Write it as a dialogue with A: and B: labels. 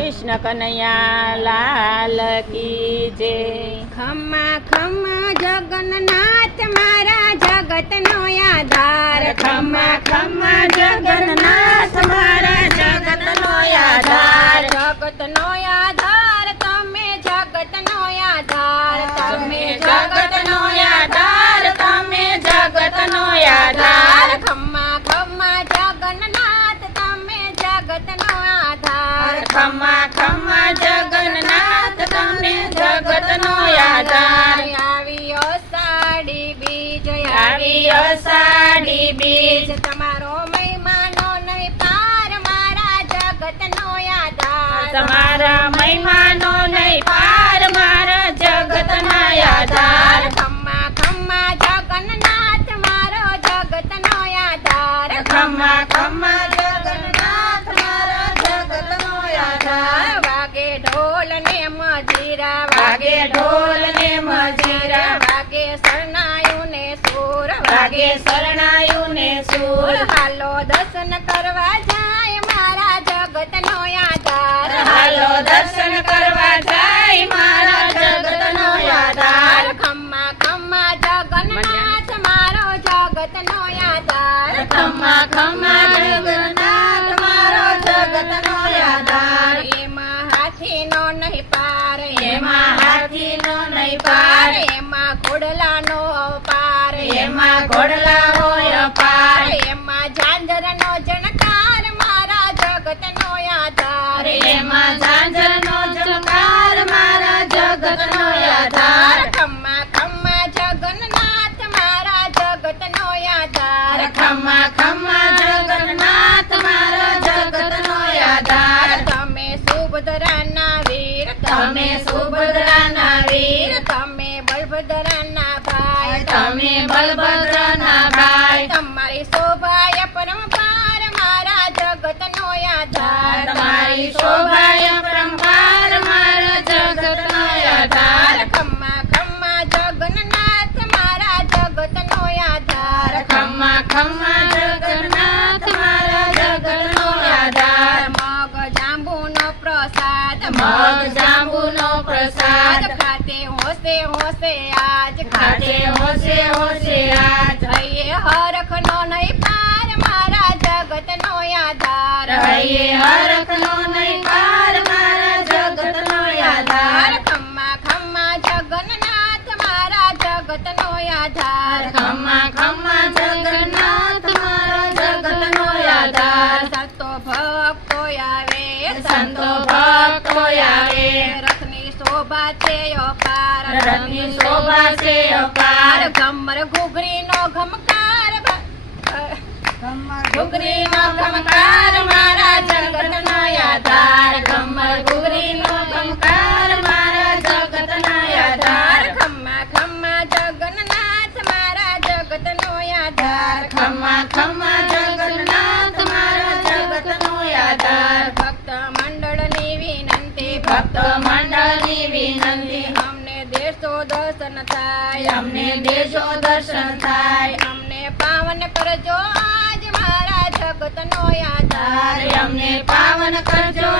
A: कृष्ण कन्हैया लाल की जय।
B: खम्मा खम्मा जगन्नाथ मारा जगत नो आधार।
A: खम्मा खम्मा जगन्नाथ मारा जगत नो आधार।
B: जगत नो आधार तमे जगत नो आधार।
A: तमे जगत नो आधार। तमे जगत नो आधार।
B: खम्मा खम्मा जगन्नाथ तमे जगत नो आधार।
A: खम्मा खम्मा जगन्नाथ तमे जगत नो आधार।
B: आवियो साड़ी बीज
A: आवियो साड़ी बीज
B: तमारो महिमानो नहीं पार मारा जगत नो आधार।
A: તમારા મહિમાનો નહીં પાર મારા જગતના આધાર।
B: ખમ્મા ખમ્મા જગન્નાથ મારો જગત નો આધાર।
A: ખમ્મા ખમ્મા જગન્નાથ મારા જગતનો આધાર।
B: વાગે ઢોલ ને મજીરા
A: વાગે ઢોલ ને મજીરા
B: વાગે શરણાયું ને સુર
A: વાગે શરણાયું ને સૂર।
B: હાલો દર્શન કરવા જાય મારા જગત નો આધાર।
A: હાલો દર્શન કરવા જાય મારા જગતનો આધાર।
B: ખમ્મા ખમ્મા જગન્નાથ મારો જગત નો આધાર।
A: ખમ્મા ખમ્મા જગન્નાથ મારો જગતનો આધાર।
B: એમાં હાથીનો નહીં પાર
A: એમાં હાથીનો નહીં પાર।
B: એમાં ઘોડલાનો અવતાર
A: એમાં ઘોડલા હોય અપાર।
B: એમાં ઝાંઝરનો જણકાર મારા જગતનો આધાર।
A: એમાં ઝાંઝરનો ઝંકાર મારા જગતનો આધાર।
B: ખમ્મા ખમ્મા જગન્નાથ મારા જગતનો આધાર।
A: ખમ્મા ખમ્મા જગન્નાથ મારા જગતનો આધાર।
B: તમે સુભદ્રાના વીર
A: તમે સુભદ્રાના વીર
B: તમે બલભદ્રના ભાઈ
A: તમે બલભદ્રના ભાઈ।
B: તમારી શોભાય પરંપાર મારા જગતનો આધાર।
A: તમારી શોભાય પરંપાર મારા જગતનો આધાર।
B: ખમ્મા ખમ્મા જગન્નાથ મારા જગતનો આધાર।
A: ખમ્મા ખમ્મા જગન્નાથ મારા જગતનો આધાર।
B: મગ જાંબુનો પ્રસાદ
A: મગ જાંબુનો પ્રસાદ
B: ખાતે હોશે હોશે આજ
A: ખાતે હોશે હોશે આજ।
B: હૈયે હરખનો નહીં પાર મારા જગતનો આધાર।
A: હૈયે હરખનો નહીં પાર મારા જગતનો આધાર।
B: ખમ્મા ખમ્મા જગન્નાથ મારા જગતનો આધાર।
A: ખમ્મા ખમ્મા જગન્નાથ મારા જગતનો આધાર।
B: સંતો ભક્તો આવે
A: સંતો ભક્તો આવે
B: રથની શોભા છે અપાર
A: રથની શોભા છે અપાર।
B: ગમર ઘૂઘરીનો ઘમકાર
A: ઘૂઘરીનો ગમકાર મારા જગતનો આધાર। ગમર ઘૂઘરીનો ગમકાર મારા જગતનો આધાર।
B: ખમ્મા ખમ્મા જગન્નાથ મારા જગતનો આધાર।
A: ખમ્મા ખમ્મા જગન્નાથ મારા જગતનો આધાર।
B: ભક્ત મંડળની વિનંતી
A: ભક્ત મંડળની વિનંતી
B: અમને દેશો દર્શન થાય
A: અમને દેશો દર્શન થાય।
B: અમને પાવન કરજો આજ મારા જગતનો આધાર।
A: અમને પાવન કરજો